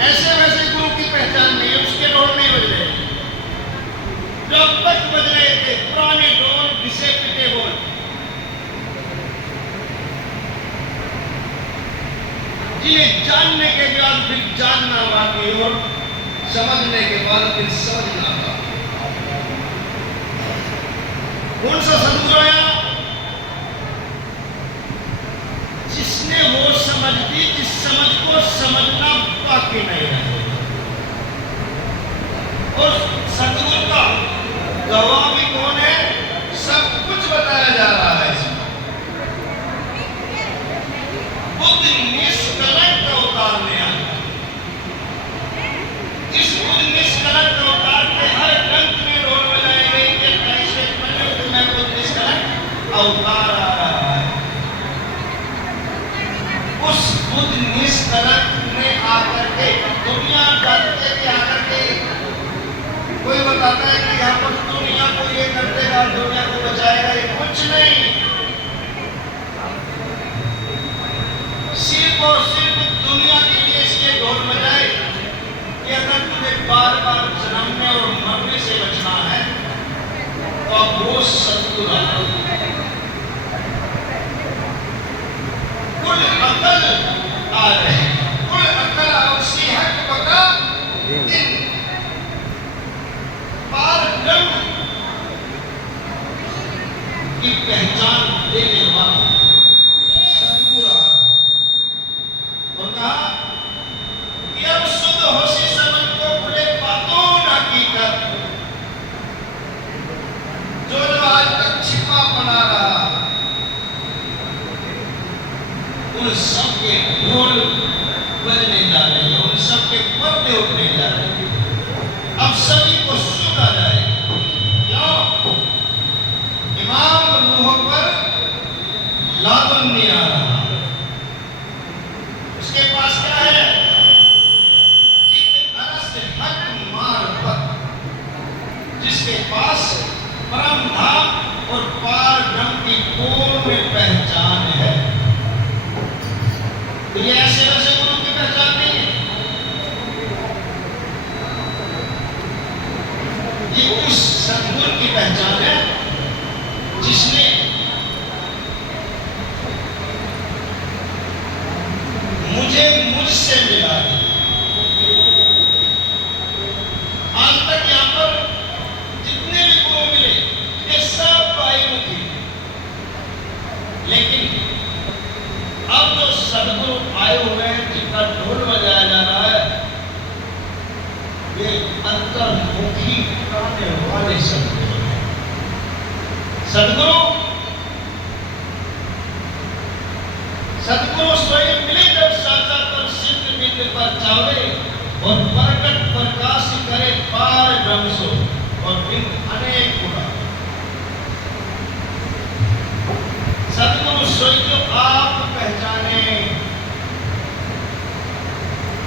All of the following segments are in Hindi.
ऐसे वैसे गुरु की पहचान नहीं है, उसके ढोल नहीं बज रहे। जो अब तक बज रहे थे पुराने ढोल, घिसे पिटे बोल, जिन्हें जानने के बाद फिर जानना बाकी और समझने के बाद फिर समझना बाकी। कौन सा सदगुरु आया? जिसने वो समझ दी जिस समझ को समझना बाकी नहीं रहे। और सदगुरु का गवाह भी कौन है? सब कुछ बताया जा रहा है इसमें। बुद्ध निष्कलंक अवतार में आया। जिस बुद्ध निष्कलंक अवतार के हर ग्रंथ में ढोल बजाए गए कि 28वें कलयुग में बुद्ध निष्कलंक अवतार आ रहा है। उस बुद्ध निष्कलंक ने आकर के दुनिया करते के आकर के कोई बताता है कि यहाँ पर दुनिया को ये कर देगा, दुनिया को बचाएगा, ये कुछ नहीं। सिर्फ और सिर्फ दुनिया के लिए इसलिए ढोल बजाए कि अगर तुम्हें बार बार जन्मने और मरने से बचना है तो अब वो सदगुरु कुल अकल आ रहे, कुल अकल आवश्यक है पका दिन पार ब्रह्म की पहचान देने वाला सदगुरु और कहा कि अब शुद्ध होशी समझ को खुले बातों न की कर, जो आज तक छिपा बना रहा उन सबके ढोल बजने जा रहे हैं, उन सबके पर्दे उठने जा रहे हैं। अब सभी को सुख आ जाएगा। क्यों? इमाम रूह पर लादन नहीं आ रहा। उसके पास क्या है? जित अरस हक मार्फत, जिसके पास परम धाम और पार ब्रह्म की पूर्ण पहचान है। तो ये ऐसे वैसे गुरु की पहचान नहीं है। ये उस सदगुरु की पहचान है जिसने मुझे मुझसे मिला दी। आज तक यहाँ पर जितने भी गुरु मिले ये सब बाईमुखी, लेकिन अब जो सदगुरु आए हुए हैं जिनका ढोल बजाया जा रहा है वे अंतर्मुखी करने वाले सदगुरु हैं। सदगुरु स्वयं मिले जब साचा पर सिद्ध बिंद पर चावे और प्रकट प्रकाश करे पार ब्रह्म सो और बिंद अनेक गुणा। सदगुरु स्वयं जो आप पहचाने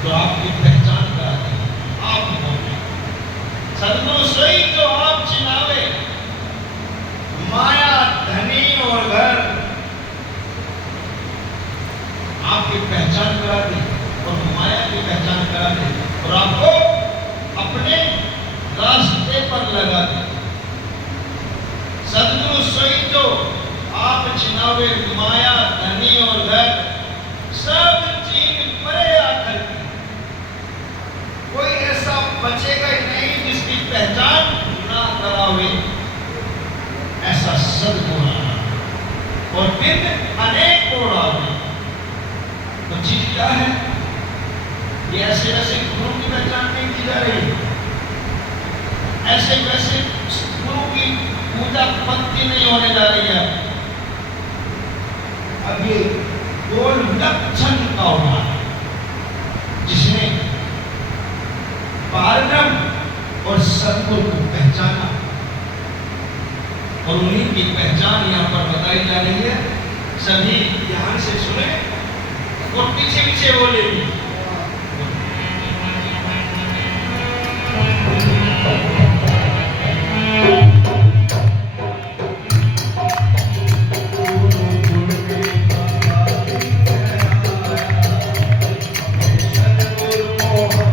तो आपकी पहचान करा दे, आप बोले। सदगुरु स्वयं जो आप चिनावे माया धनी और घर, आपकी पहचान करा दे और माया की पहचान करा दे और आपको अपने रास्ते पर लगा दे। सदगुरु स्वयं जो आप चिनावे माया धनी और घर, सब चीज परे आकर कोई ऐसा बचेगा ही नहीं जिसकी पहचान ना करावे। ऐसा सदगुरु और फिर अनेक उड़ावे। तो चीज क्या है? ये ऐसे वैसे गुरु की पहचान नहीं की जा रही, ऐसे वैसे गुरु की पूजा पत्ती नहीं होने जा रही है। अब ये गोल लक्षण का होना है जिसने पारब्रह्म और सदगुरु को पहचाना और उन्हीं की पहचान यहाँ पर बताई जा रही है। सभी ध्यान से सुने और पीछे पीछे बोले। Oh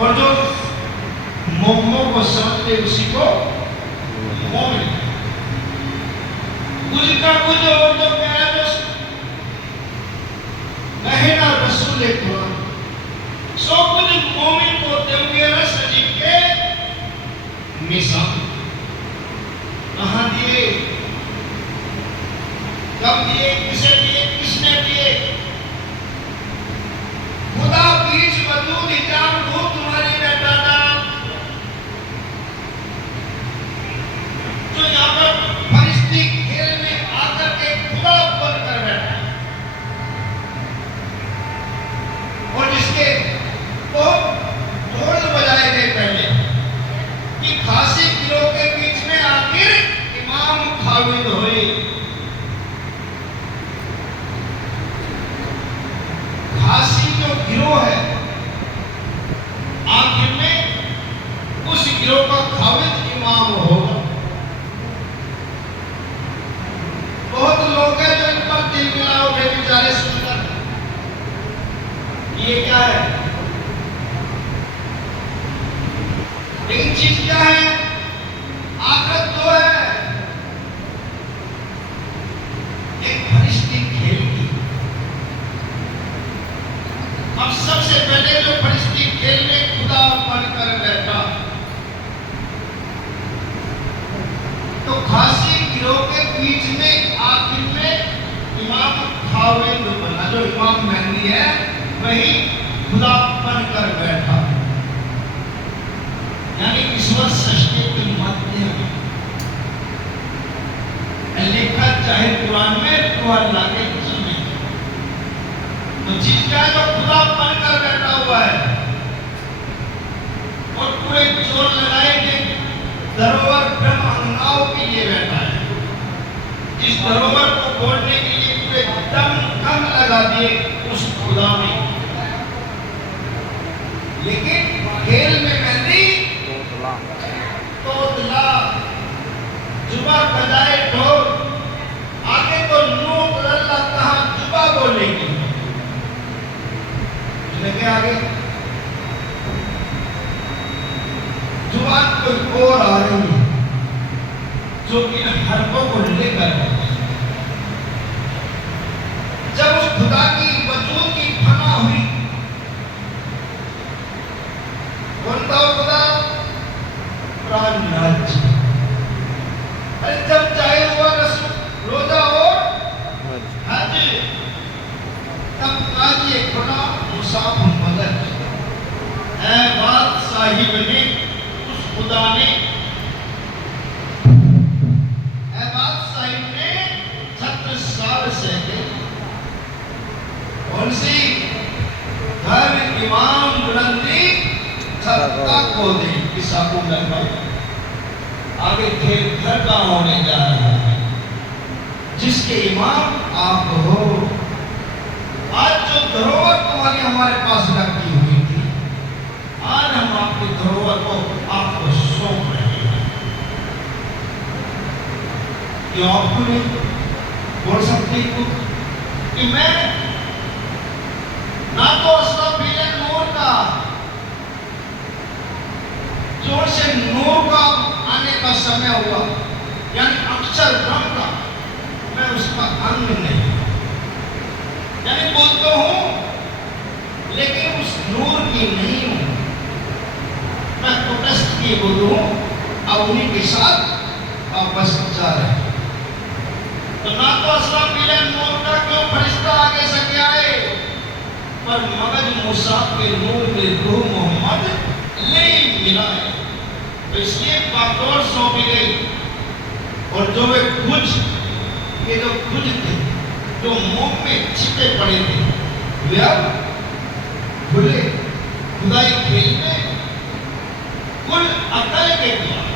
और जो मोमो को समझते उसी को मोमिन, कुछ का कुछ और जो प्यारा दोस्त कहना रसूल कुरान सो कुछ मोमिन को देंगे रस अजीब के निशान कहाँ दिए, कब दिए, किसे दिए, किसने दिए? खुदा बीच वजूद हिजाब रूप तुम्हारी रहता था, जो यहाँ पर फरिश्ती खेल में आकर के खुदा बनकर बैठा और जिसके बहुत ढोल बजाए गए पहले कि खासी गिरोह के बीच में आखिर इमाम खाविद हुए। खासी जो गिरोह है आखिर में उस गिरोह का खाविद इमाम होगा। बहुत लोग हैं जो इन पर दिल मिला उठे बेचारे सुनकर, ये क्या है? लेकिन चीज क्या है? आखिरत तो है एक फरिश्ती खेल की। अब सबसे पहले जो फरिश्ती खेल में खुदा बनकर बैठा तो खासी गिरोह के बीच में आखिर में इमाम खाविद बना, जो इमाम मेहदी है वही खुदा बनकर बैठा। यानी ईश्वर सृष्टि के मध्य में लिखा चाहे कुरान में तो अल्लाह के जिम्मे तो चीज क्या है? जो खुदा बनकर बैठा हुआ है और पूरे जोर लगाए के धरोहर ब्रह्मंगाओं के लिए बैठा है। जिस धरोहर को बोलने के लिए पूरे दम लगा दिए उस खुदा ने। लेकिन खेल में मेहंदी तोतला जुबा बजाए ढोल, आगे तो नूक लल्ला कहा जुबा बोलेगी, लेके आगे जुबान कोई और आ रही है जो इन हरफों को लेकर जब उस खुदा की वजूद की फना हुई, कौन था खुदा? प्राणनाथ। अरे जब चाहे हुआ रोजा और हज, तब काजिए खुदा मुसाफिर मदद है बात साहिब ने उस खुदा ने, बात साहिब ने 36 साल से उनसी घर इमाम बुलंदी सत्ता को दे किसा को लगभग आगे खेल घर का होने जा रहा है जिसके इमाम आप हो। आज जो धरोहर तुम्हारी हमारे पास रखी हुई थी, आज हम आपके धरोहर को क्यों आपको नहीं बोल सकते कि मैं ना तो असला पीले नूर का जोर से नूर का आने का समय हुआ, यानी अक्षर ब्रह्म का, मैं उसका अंग नहीं, यानी बोलता हूं लेकिन उस नूर की नहीं हूं। मैं प्रोटेस्ट किए बोलूं अब उन्हीं के साथ वापस जा रहे हैं। तो ना तो असला पीले नूर का क्यों फरिश्ता आगे से क्या आए, पर मगज मूसा के नूर में रूह मोहम्मद ले मिलाए। तो इसलिए बागडोर सौंपी गई, और जो वे कुछ ये जो कुछ थे जो मुंह में छिपे पड़े थे, वे अब खुले खुदाई खेल में कुल अकल के द्वारा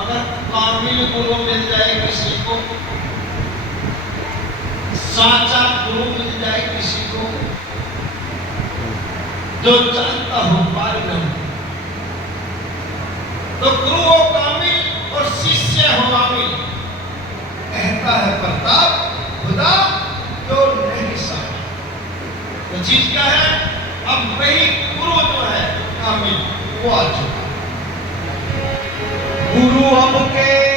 अगर कामिल गुरु मिल जाए किसी को, साचा गुरु मिल जाए किसी को, जो जानता हो पार तो गुरु हो कामिल और शिष्य हो आमिल। कहता है प्रताप खुदा जो नहीं साया। तो चीज क्या है? अब वही गुरु जो है कामिल वो आ चुका। गुरु अब के